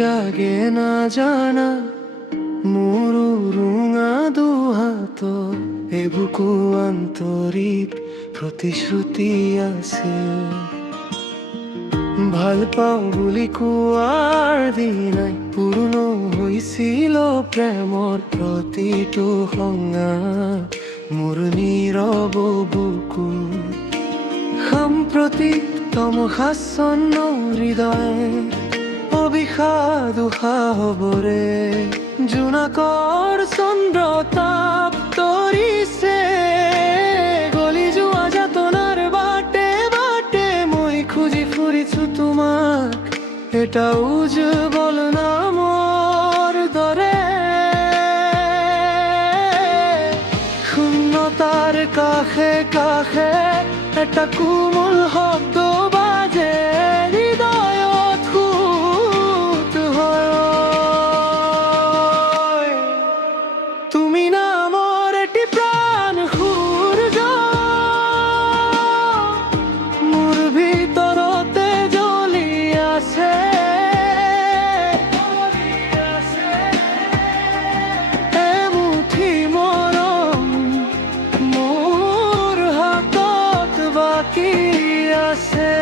জাগে না জানা মোৰো ৰুঙা দুহাত এই বুকু আন্তৰিক প্ৰতিশ্ৰুতি আছে ভাল পাওঁ বুলি কোৱাৰ দিনাই পূৰ্ণ হৈছিল প্ৰেমৰ প্ৰতিটো সংজ্ঞা মোৰ নীৰৱ বুকু সাম্প্ৰতিক তমসাচ্ছন্ন হৃদয় অবিষাদ উশাহবৰে জোনাকৰ চন্দ্ৰ তাপ তৰিছে গলি যোৱা যাতনাৰ বাটে বাটে মই খুজি ফুৰিছো তোমাক এটা উজ্জ্বল নামৰ দৰে শূন্যতাৰ কাষে কাষে এটা কোমল শব্দ বাজে হৃদয়ত সুত হয় তুমি নামৰ এটি প্ৰাণ সূৰ্য মোৰ ভিতৰতে জ্বলি আছে এমুঠি মৰম মোৰ হাতত বাকী আছে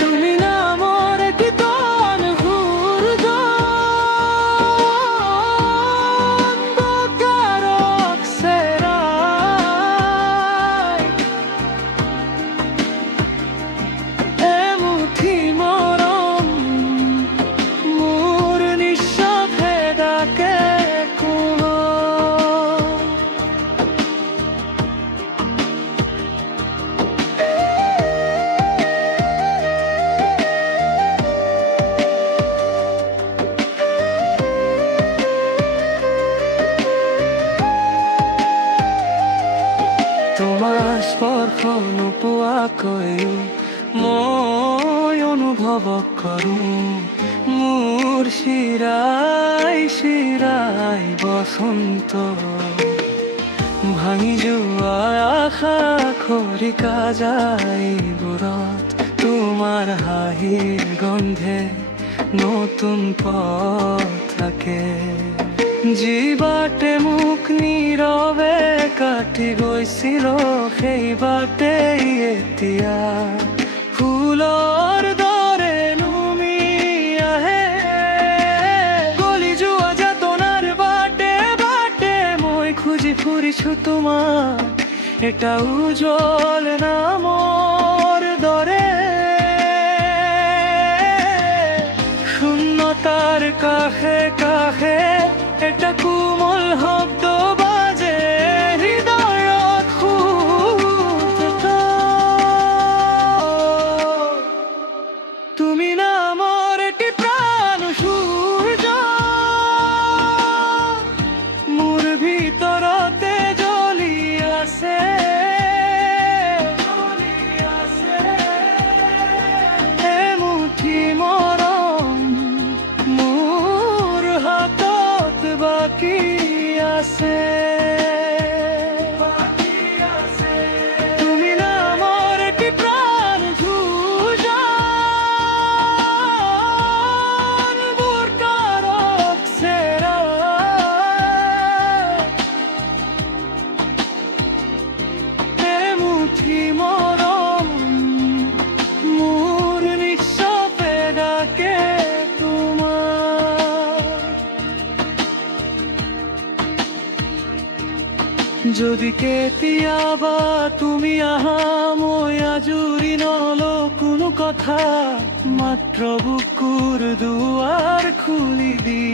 তুমি নামৰ এটি তন সূৰ্য অন্ধকাৰক চেৰাই এমুঠি মৰম মোৰ নিঃশ্বাসে ডাকে তোমাৰ স্পৰ্শ নোপোৱাকৈও মই অনুভৱ কৰোঁ মোৰ চিৰাই চিৰাই বসন্ত ভাঙি যোৱা আশা খৰিকা যায়বোৰত তোমাৰ হাঁহিৰ গন্ধে নতুন পথ থাকে যি বাটে মোক নীৰৱে কাটি গৈছিল সেই বাটেই এতিয়া ফুলৰ দৰে নুমি আহে গলি যোৱা যাতনাৰ বাটে বাটে মই খুজি ফুৰিছো তোমাক এটা উজ্জ্বল নামৰ দৰে শূন্যতাৰ কাষে কাষে এটা কোমল শব্দ বাজে হৃদয়ত সুত তুমি নামৰ এটি প্ৰাণ সূৰ্য মোৰ ভিতৰতে জ্বলি আছে এমুঠি মৰম মোৰ হাতত বাকী আছে তুমি নামৰ এটি প্ৰাণ সূৰ্য অন্ধকাৰক চেৰাই এমুঠি মৰম মোৰ নিঃশ্বাসে ডাকে যদি কেতিয়াবা তুমি আহা মই আজৰি নলওঁ কোনো কথা মাত্ৰ বুকুৰ দুৱাৰ খুলি দি